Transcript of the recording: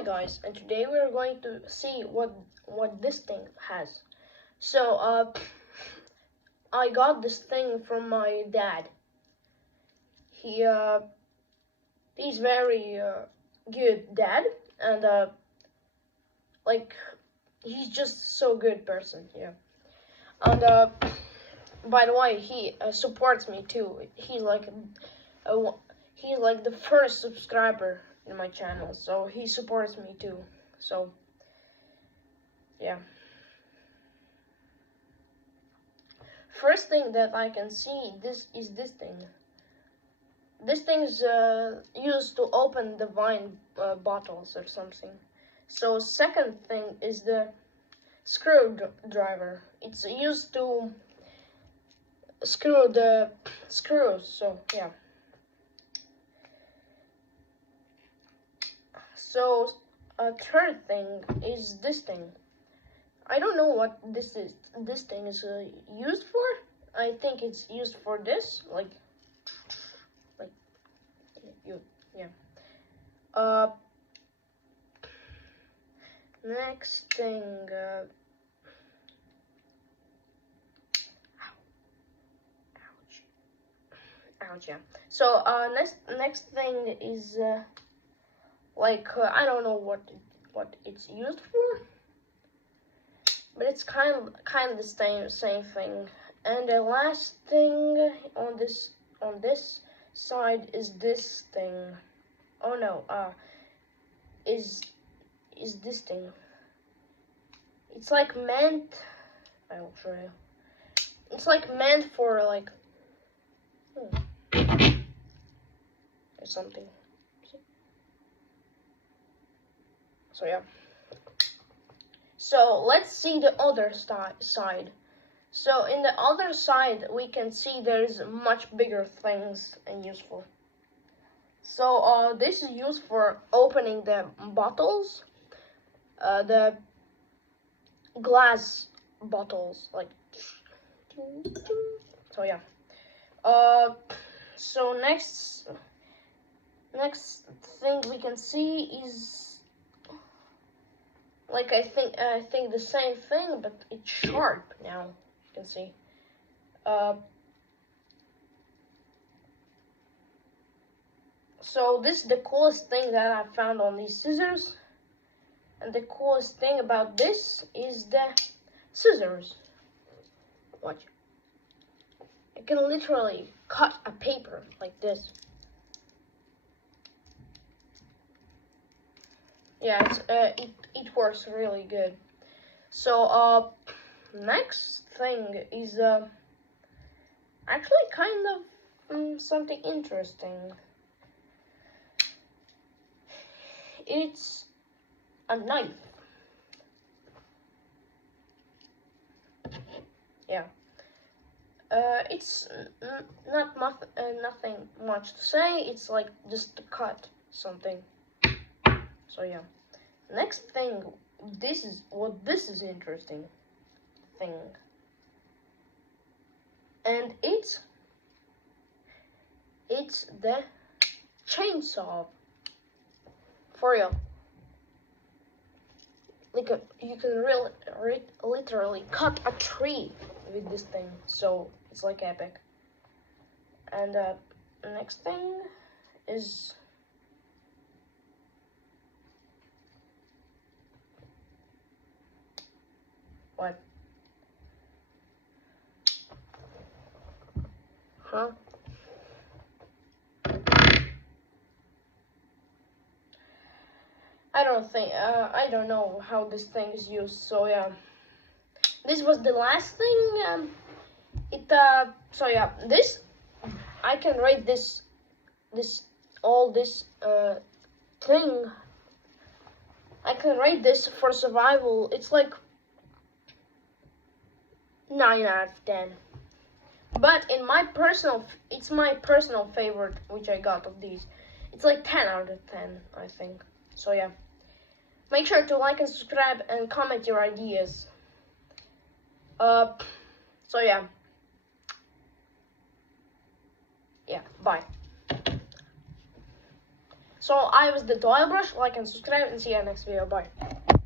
Hi guys, and today we're going to see what this thing has. So I got this thing from my dad. He's very good dad, and like he's just so good person. Yeah, and by the way, he supports me too. A, he's like the first subscriber in my channel, so he supports me too. So yeah. First thing that I can see this thing. This thing is used to open the wine bottles or something. So second thing is the screwdriver. It's used to screw the screws. So yeah. So a third thing is this thing. I don't know what this is. This thing is used for. I think it's used for this, like you, yeah. Next thing. Ouch, yeah. So next thing is I don't know what it's used for, but it's kind of the same thing. And the last thing on this side is this thing. Oh no, is this thing. It's like meant. I will show you. It's like meant for like or something. So yeah. So let's see the other side. So in the other side, we can see there's much bigger things and useful. So this is used for opening the bottles, the glass bottles, like. So yeah. So next thing we can see is like I think the same thing, but it's sharp now. You can see. So this is the coolest thing that I found on these scissors. And the coolest thing about this is the scissors. Watch. I can literally cut a paper like this. Yeah, it works really good. So next thing is actually kind of something interesting. It's a knife. Yeah. It's nothing much to say. It's like just to cut something. So yeah. Next thing, this is interesting thing, and it's the chainsaw. For real. Like you can literally cut a tree with this thing. So it's like epic. And next thing is what? Huh? I don't know how this thing is used. So yeah, this was the last thing. So yeah, this I can rate this thing. I can rate this for survival. It's like 9 out of 10. But it's my personal favorite, which I got of these. It's like 10 out of 10, I think. So yeah. Make sure to like and subscribe and comment your ideas. So yeah. Yeah, bye. So I was the toy brush. Like and subscribe and see you next video. Bye.